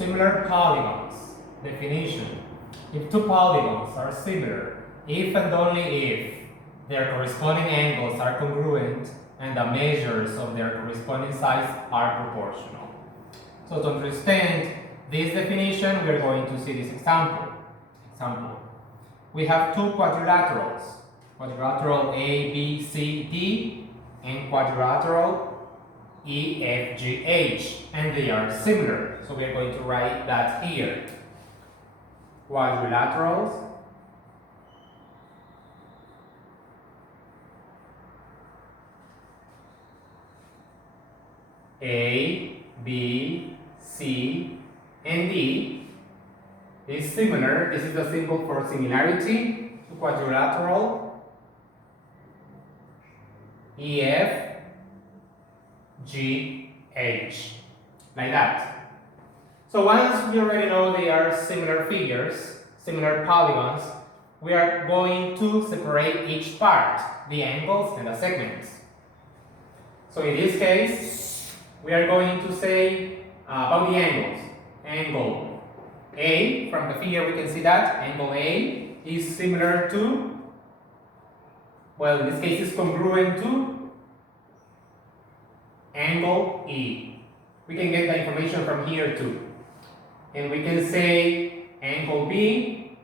Similar polygons. Definition. If two polygons are similar, if and only if their corresponding angles are congruent and the measures of their corresponding sides are proportional. So to understand this definition, we are going to see this example. We have two quadrilaterals, quadrilateral A, B, C, D, and quadrilateral E, F, G, H, and they are similar. So we are going to write that here. Quadrilaterals A, B, C, and D is similar. This is the symbol for similarity to quadrilateral E, F, G, H, like that. So once we already know they are similar figures, similar polygons, we are going to separate each part, the angles and the segments. So in this case, we are going to say about the angles. Angle A, from the figure we can see that angle A is similar to, well, in this case is congruent to angle E. We can get the information from here too. And we can say angle B,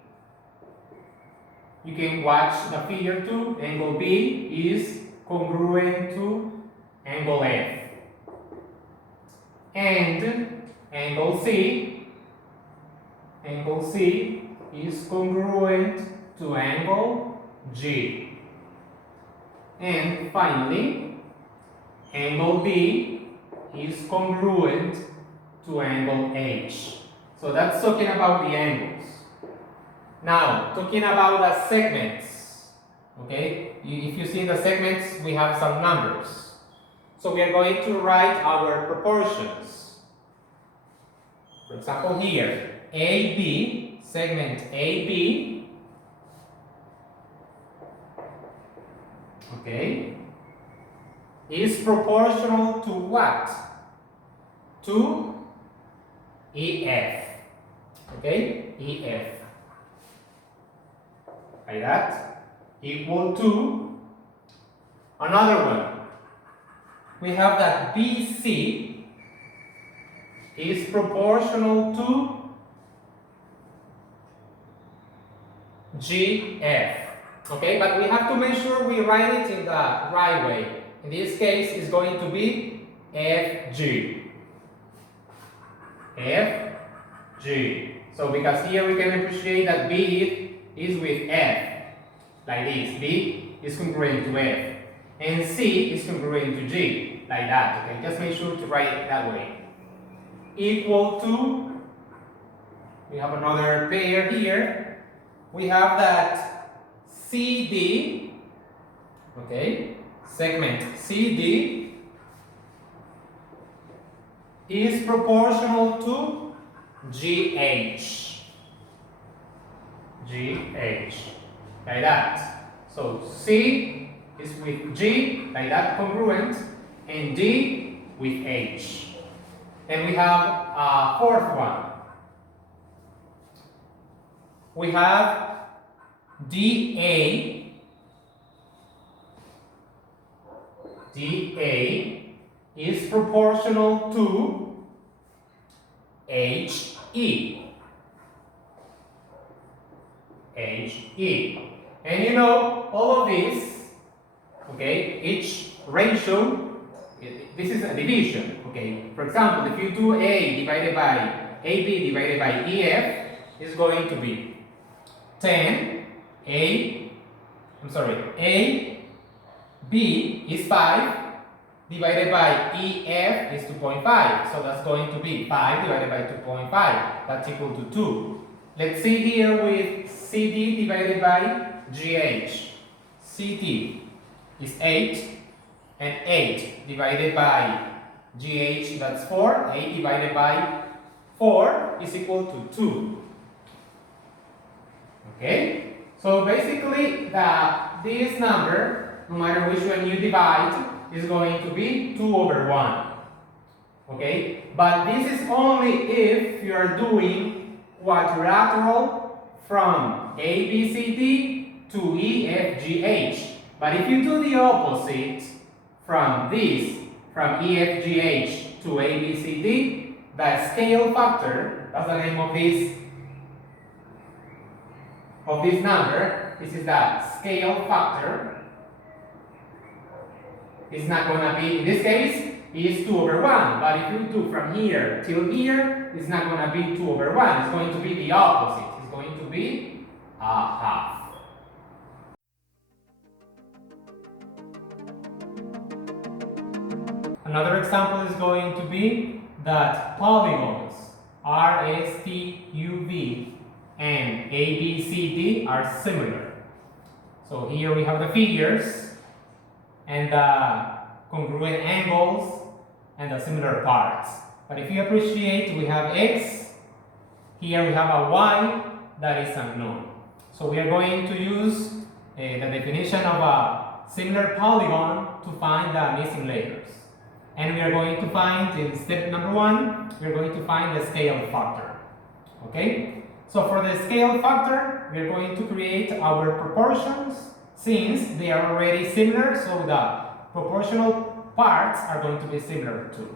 you can watch the figure too, angle B is congruent to angle F. And angle C is congruent to angle G. And finally, angle B is congruent to angle H. So that's talking about the angles. Now, talking about the segments. Okay, if you see the segments, we have some numbers. So we are going to write our proportions. For example, here, AB, segment AB, okay, is proportional to what? To EF. Okay, EF. Like that. Equal to another one. We have that BC is proportional to GF. Okay, but we have to make sure we write it in the right way. In this case, it's going to be FG. FG. So because here we can appreciate that B is with F, like this. B is congruent to F, and C is congruent to G, like that. Okay, just make sure to write it that way. Equal to, we have another pair here. We have that CD, okay, segment CD is proportional to GH. GH. Like that. So C is with G, like that, congruent, and D with H. And we have a fourth one. We have DA. DA is proportional to HE. HE. And you know, all of this, okay, each ratio, this is a division, okay. For example, if you do A divided by AB divided by EF, is going to be 10, AB is 5, divided by EF is 2.5. So that's going to be 5 divided by 2.5. That's equal to 2. Let's see here with CD divided by GH. CD is 8, and 8 divided by GH, that's 4. 8 divided by 4 is equal to 2. Okay? So basically, this number, no matter which one you divide, is going to be 2 over 1. Okay? But this is only if you are doing quadrilateral from A, B, C, D to E, F, G, H. But if you do the opposite from this, from E, F, G, H to A, B, C, D, the scale factor, that's the name of this number, this is the scale factor, is not going to be, in this case, is 2 over 1. But if you do from here till here, it's not going to be 2 over 1. It's going to be the opposite. It's going to be a half. Another example is going to be that polygons R, S, T, U, V and A, B, C, D are similar. So here we have the figures and the congruent angles and the similar parts. But if you appreciate, we have X, here we have a Y that is unknown. So we are going to use the definition of a similar polygon to find the missing layers. And we are going to find, in step number 1, we are going to find the scale factor. Okay? So for the scale factor, we are going to create our proportions since they are already similar, so the proportional parts are going to be similar too.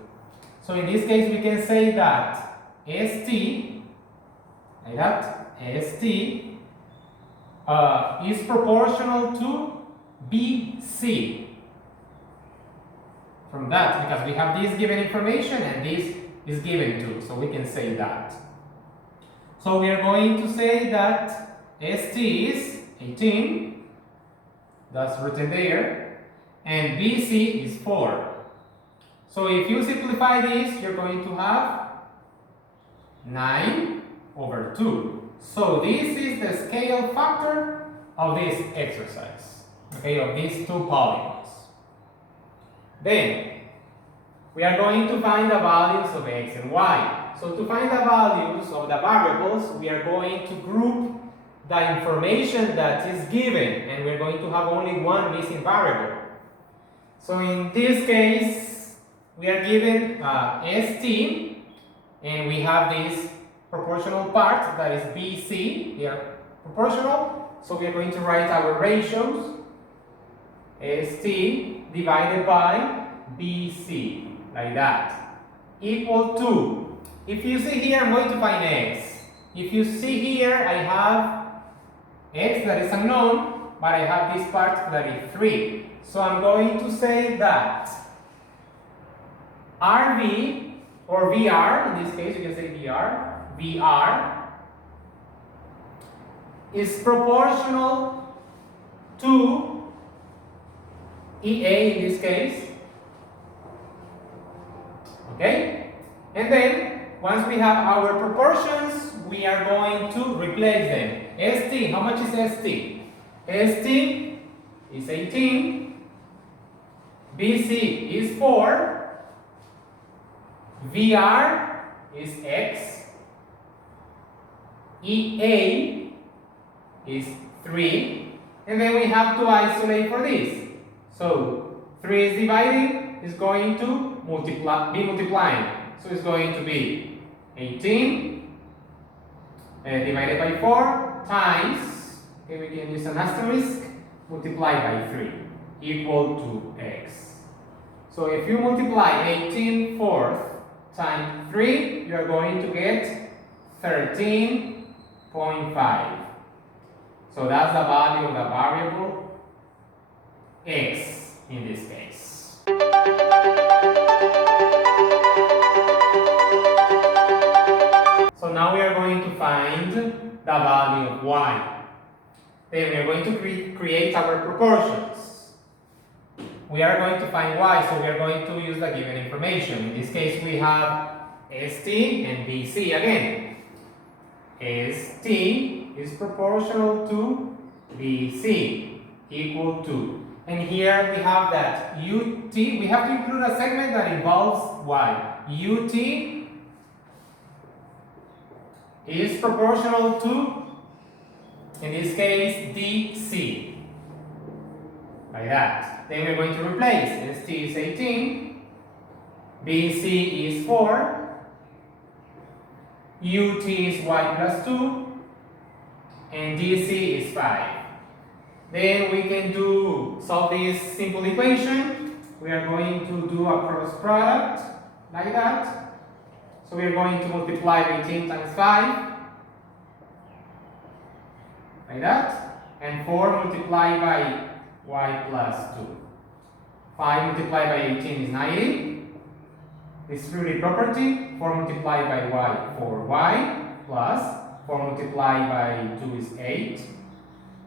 So in this case, we can say that ST, like that, ST is proportional to BC. From that, because we have this given information and this is given too, so we can say that. So we are going to say that ST is 18, that's written there, and BC is 4. So if you simplify this, you're going to have 9 over 2. So this is the scale factor of this exercise, okay, of these two polygons. Then we are going to find the values of x and y. So to find the values of the variables, we are going to group the information that is given, and we're going to have only one missing variable. So in this case, we are given ST, and we have this proportional part that is BC. They are proportional, so we are going to write our ratios. ST divided by BC, like that, equal to, if you see here, I'm going to find x. If you see here, I have x that is unknown, but I have this part that is 3. So I'm going to say that RV, or VR, in this case you can say VR is proportional to EA in this case. Okay? And then, once we have our proportions, we are going to replace them. ST, how much is ST? ST is 18. BC is 4. VR is X. EA is 3. And then we have to isolate for this. So 3 is dividing, is going to be multiplying. So it's going to be 18 divided by 4 times, okay, we can use an asterisk, multiplied by 3, equal to x. So if you multiply 18 fourths times 3, you are going to get 13.5. So that's the value of the variable x in this case. So now we are going to find the value of y. Then we are going to create our proportions. We are going to find y, so we are going to use the given information. In this case, we have ST and BC again. ST is proportional to BC, equal to. And here we have that UT, we have to include a segment that involves y. UT is proportional to, in this case, DC. Like that. Then we're going to replace ST is 18, BC is 4, UT is y plus 2, and DC is 5. Then we can solve this simple equation. We are going to do a cross product like that. So we are going to multiply 18 times 5 like that, and 4 multiplied by y plus 2. 5 multiplied by 18 is 90. Distributive property, 4 multiplied by y, 4y, plus 4 multiplied by 2 is 8.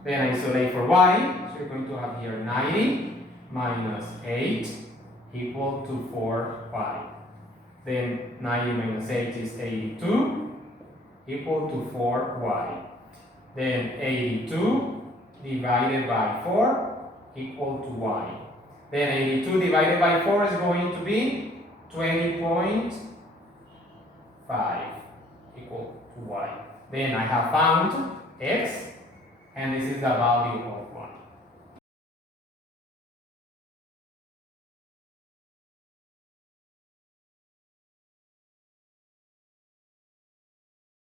Then isolate for y, so you're going to have here 90 minus 8 equal to 4y. Then 90 minus 8 is 82 equal to 4y. Then 82 divided by 4 equal to y. Then 82 divided by 4 is going to be 20.5 equal to y. Then I have found x, and this is the value of y.